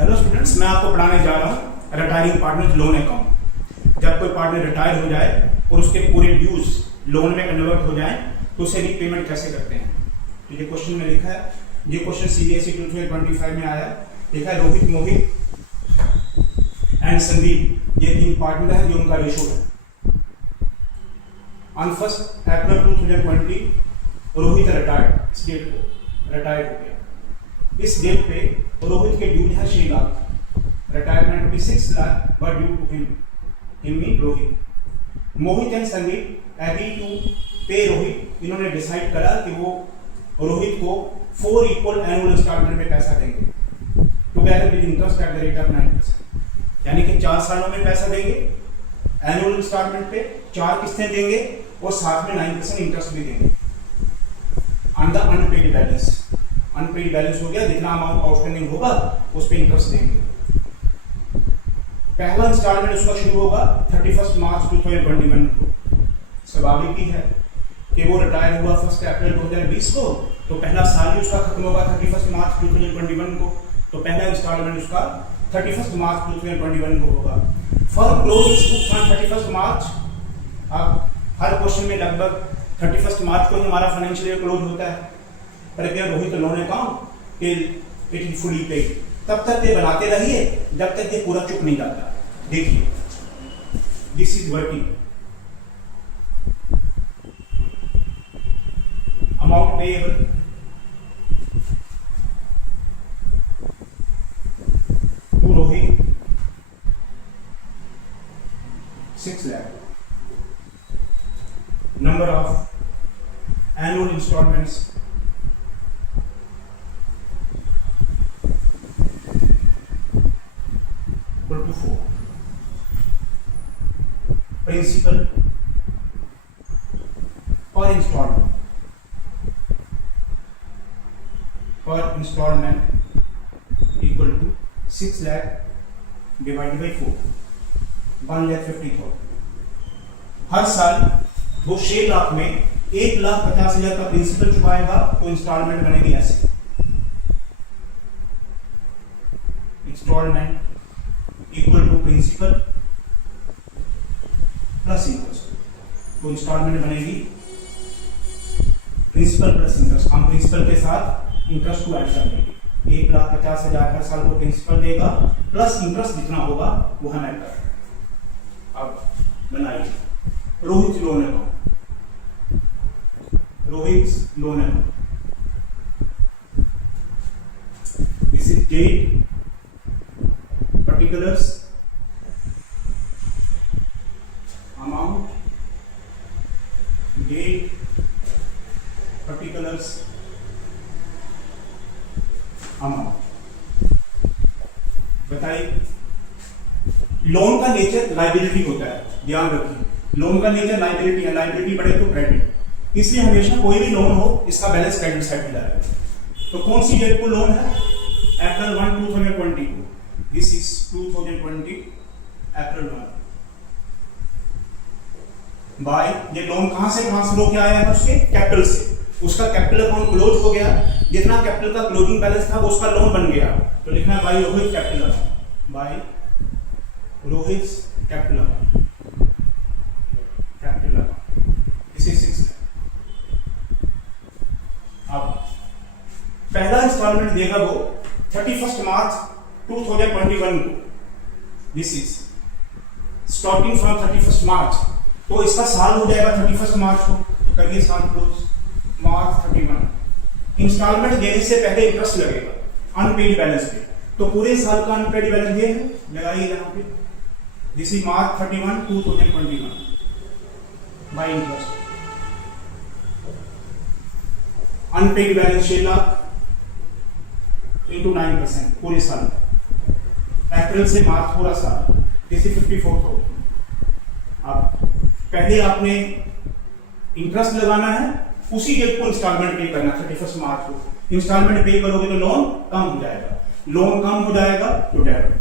Hello students, मैं आपको पढ़ाने जा रहा हूँ रिटायरिंग पार्टनर लोन अकाउंट। जब कोई पार्टनर रिटायर हो जाए और उसके पूरे ड्यूज लोन में कन्वर्ट हो जाए तो उसे रीपेमेंट कैसे करते हैं। तो ये क्वेश्चन में लिखा है, ये क्वेश्चन सीबीएसई 2025 में आया। लिखा है रोहित, मोहित एंड संदीप, ये 3 पार्टनर है जो उनका रेशो है। ऑन 1 अप्रैल 2020 रोहित रिटायर्ड, इस डेट को रिटायर्ड हो गया। इस डेट पे रोहित के ड्यू है 6 lakh, retirement rupees 6 lakh were due to him mean Rohit. Mohit and Sandeep agree to pay Rohit. इन्होंने डिसाइड करा कि वो रोहित को 4 इक्वल एनुअल इंस्टॉलमेंट में पैसा देंगे, together with interest at the rate of 9%। यानी कि 4 सालों में पैसा देंगे एनुअल इंस्टॉलमेंट पे, 4 किस्तें देंगे और साथ में 9% इंटरेस्ट भी देंगे on the unpaid balance. Unpaid balance हो गया, जितना अमाउंट आउटस्टैंडिंग होगा उस पर इंटरेस्ट देंगे। पहला इंस्टॉलमेंट उसका शुरू होगा 31 मार्च 2021 को। स्वाभाविक ही है कि वो रिटायर हुआ 1 अप्रैल 2020 को, तो पहला साल ही उसका खत्म होगा 31 मार्च 2021 को। तो पहला इंस्टॉलमेंट उसका 31 मार्च 2021 को होगा। फॉर क्लोजिंग ऑन 31 मार्च, अब हर क्वेश्चन में लगभग 31 मार्च को ही हमारा फाइनेंशियल ईयर क्लोज होता है। पर क्या Rohit loan account it is fully paid, तब तक ये बनाते रहिए जब तक ये पूरा चुक नहीं जाता। देखिए, this is working. Amount payable to Rohit 6 lakh. Number of annual instalments to 4. Principal per installment equal to 6 lakh divided by 4, 1,50,000। हर साल वो 6 लाख में 1,50,000 का प्रिंसिपल चुकाएगा तो इंस्टॉलमेंट बनेगी ऐसे। Instalment equal to principal plus interest, तो इंस्टॉलमेंट बनेगी प्रिंसिपल प्लस इंटरेस्ट। हम प्रिंसिपल के साथ इंटरेस्ट को ऐड कर देंगे। 1,50,000 हर साल को प्रिंसिपल देगा प्लस इंटरेस्ट जितना होगा वो हम ऐड करेंगे। अब बनाइए Rohit loan account. Rohit loan account, this is date, particulars, amount, date, particulars, amount। बताइए, लोन का नेचर लाइबिलिटी होता है, ध्यान रखिए। लोन का नेचर लाइबिलिटी है, लाइबिलिटी बढ़े तो क्रेडिट, इसलिए हमेशा कोई भी लोन हो इसका बैलेंस क्रेडिट साइड में जाएगा। तो कौन सी डेट को लोन है? अप्रैल 1, 2020 को। This is 2020 April 1। बाय ये लोन कहां से ट्रांसफर होकर आया है? उसके कैपिटल से। उसका कैपिटल अकाउंट क्लोज हो गया, जितना कैपिटल का क्लोजिंग बैलेंस था वो उसका लोन बन गया। तो लिखना है by Rohit capital account, by Rohit capital account, capital account. This is 6 lakh. अब पहला इंस्टॉलमेंट देगा वो 31 मार्च 2021 को। This is starting from 31 March, तो इसका साल हो जाएगा 31 मार्च को। तो करिए साल क्लोज मार्च 31। इंस्टॉलमेंट देने से पहले इंटरेस्ट लगेगा अनपेड बैलेंस पे, तो पूरे साल का अनपेड बैलेंस ये है, लगाइए यहाँ पे। This is March 31, 2021 by interest. Unpaid balance 6 lakh into 9% पूरे साल, अप्रैल से मार्च पूरा साल, दिस इज 54,000। अब पहले आपने इंटरेस्ट लगाना है, उसी डेट को इंस्टॉलमेंट पे करना, 31 मार्च को। इंस्टॉलमेंट पे करोगे तो लोन कम हो जाएगा, लोन कम हो जाएगा तो डेबिट,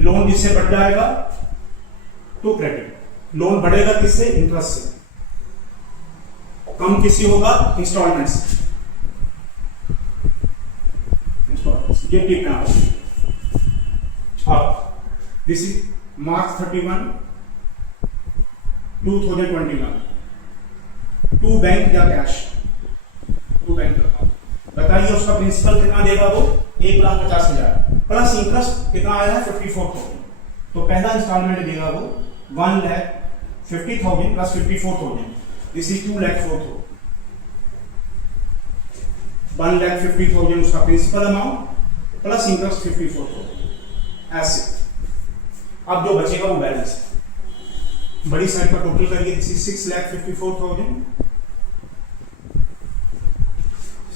लोन जिससे बढ़ जाएगा तो क्रेडिट, लोन बढ़ेगा किससे? इंटरेस्ट से। कम किसी होगा? इंस्टॉलमेंट से। ये टिप है। अब this is March 31 2021 to bank या कैश, टू बैंक अकाउंट। बताइए उसका प्रिंसिपल कितना देगा वो 1,50,000 प्लस इंटरेस्ट कितना आया है 54,000। तो पहला इंस्टॉलमेंट देगा वो 1,50,000 प्लस 54,000, दिस इज 2,04,000। 1,50,000 उसका प्रिंसिपल अमाउंट प्लस इंटरेस्ट 54,000 ऐसे। अब जो बचेगा वो बैलेंस है। बड़ी साइड का टोटल करिए, दिस इज 6,54,000,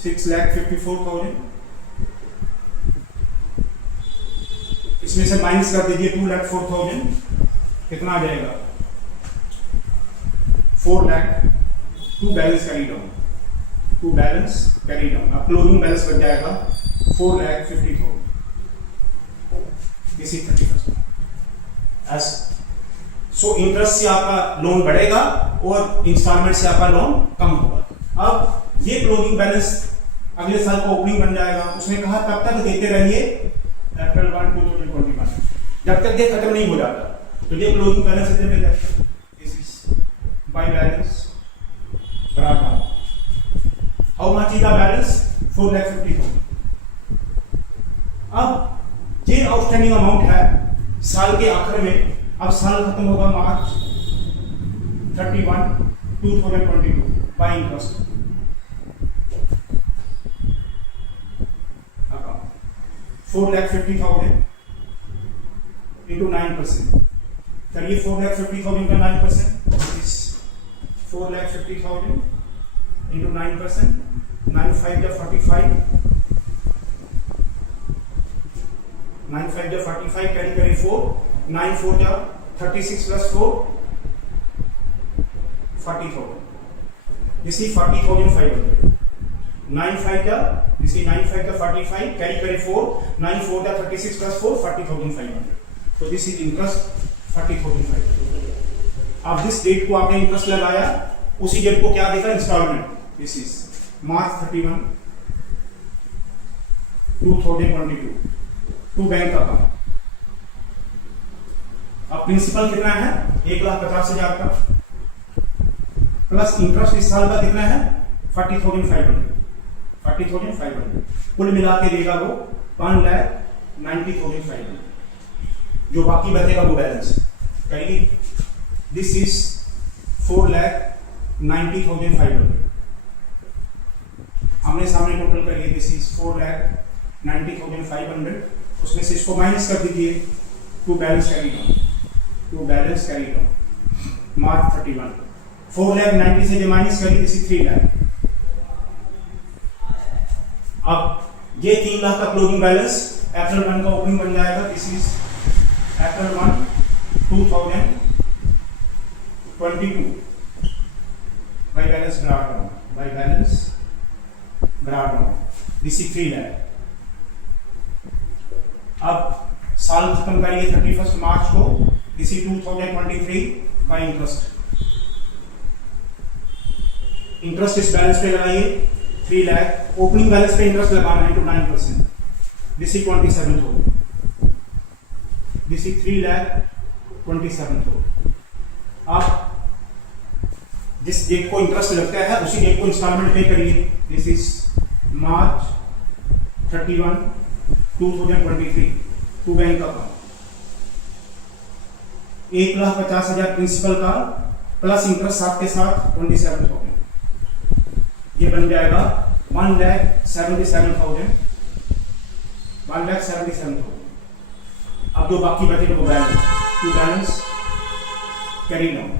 6,54,000। इसमें से माइनस कर दीजिए 2,04,000, कितना आ जाएगा 4 lakh. To balance carry down, to balance carry down. अब क्लोजिंग बैलेंस बन जाएगा 4,50,000। इसी 31st ऐसा। सो इंटरेस्ट से आपका लोन बढ़ेगा और इंस्टॉलमेंट से आपका लोन कम होगा। अब ये क्लोजिंग बैलेंस अगले साल का ओपनिंग बन जाएगा। उसने कहा तब तक देते रहिए अप्रैल 1, 2021, जब तक ये खत्म नहीं हो जाता। तो ये क्लोजिंग बैलेंस इतने में जाएगा। This is by balance brought down. How much is the balance 4,50,000। अब ये आउटस्टैंडिंग अमाउंट है साल के आखिर में। अब साल खत्म होगा मार्च 31, 2022 बाय इंटरेस्ट। 4,50,000 इंटू 9%। चलिए 4,50,000 का 9% इस 4,50,000 इंटू 9%, 9,5 या 45, 9,5 या 45 कैरी करें 4, 9,4 या 36 प्लस 4 40,000, इसी 40,500। 9,5 का इसी 9,5 का 45 कैरी करें 4, 9,4 का 36 प्लस 4 40,500। तो दिस इज इंटरेस्ट 40,500। अब जिस डेट को आपने इंटरेस्ट लगाया उसी डेट को क्या देगा instalment. This is March 31, 2022 to bank account. अब प्रिंसिपल कितना है 1,50,000 का प्लस इंटरेस्ट इस साल का कितना है 40,500। 40,500 कुल मिला के देगा वो 1,90,500। जो बाकी बचेगा वो बैलेंस करिए। This is 4,90,500। हमने सामने टोटल करिए, दिस इज 4,90,500। उसमें से इसको माइनस कर दीजिए to balance carry down, to balance carry down March 31। 4,90,000 से जो माइनस करिए दिस इज 3 लाख। अब ये 3 लाख का क्लोजिंग बैलेंस अप्रैल 1 का ओपनिंग बन जाएगा। This is April 1, 2022 by balance brought down, by balance brought down. This is 3 lakh. अब साल खत्म करिए 31 मार्च को। This is 2023 by interest. Interest इस बैलेंस पे लगाइए 3 लाख। ओपनिंग बैलेंस पे इंटरेस्ट लगाना है to 9%। This is 27,000। This is 3,27,000। आप जिस डेट को इंटरेस्ट लगता है उसी डेट को इंस्टॉलमेंट पे करिए। This is March 31, 2023 to bank account. 1,50,000 principal का प्लस इंटरेस्ट साथ के साथ 27,000। ये बन जाएगा 1,77,000। 1,77,000। अब जो बाकी बचेगा वो balance to balance carry down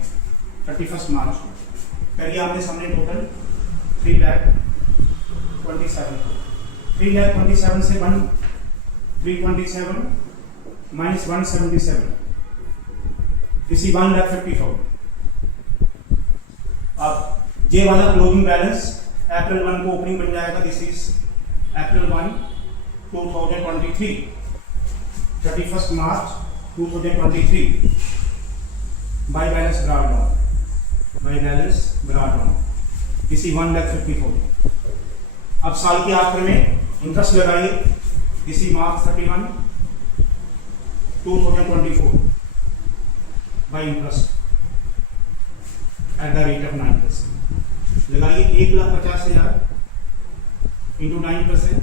31 मार्च को करिए। आपने सामने टोटल 3,27,000। 3,27,000 से 327 माइनस 177, इसी 1,50,000। अब ये वाला क्लोजिंग बैलेंस अप्रैल 1 को ओपनिंग बन जाएगा। This is April 1, 2023, 31 March 2023 bye balance brought down, by balance brought down. इसी 1,50,000। अब साल के आखिर में इंटरेस्ट लगाइए। इसी मार्च 31, 2024 by interest at the rate of 9%. लगाइए 1,50,000 into 9%,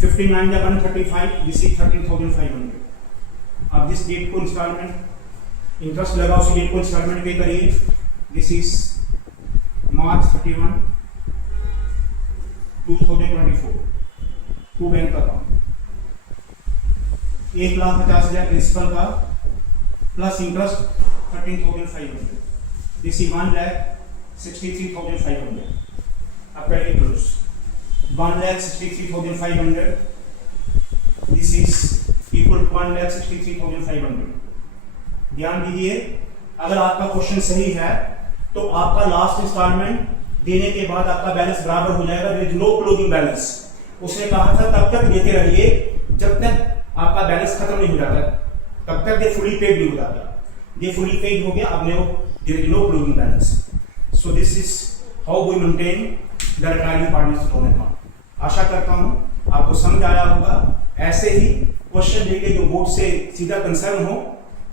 59 या 135, this is 13,500. अब जिस डेट को इंस्टॉलमेंट इंटरेस्ट लगा उसी डेट को इंस्टॉलमेंट पे करिए. This is March 31, 2024 to bank account. 1,50,000 principal का प्लस इंटरेस्ट 13,500. This is 1,63,500. अब करिए close. 1,63,500. This is equal to 1,63,500. ध्यान दीजिए, अगर आपका क्वेश्चन सही है तो आपका लास्ट इंस्टॉलमेंट देने के बाद आपका बैलेंस बराबर हो जाएगा. There is no closing balance. उसने कहा था तब तक देते रहिए जब तक आपका बैलेंस खत्म नहीं हो जाता, तब तक ये फुली पेड नहीं हो जाता. ये फुली पेड हो गया, अब there is no closing balance. So this is how we maintain the retiring partners loan account. आशा करता हूं आपको समझ आया होगा. ऐसे ही क्वेश्चन लेके जो बोर्ड से सीधा कंसर्न हो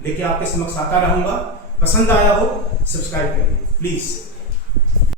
लेके आपके समक्ष आता रहूंगा. पसंद आया हो सब्सक्राइब करिए प्लीज.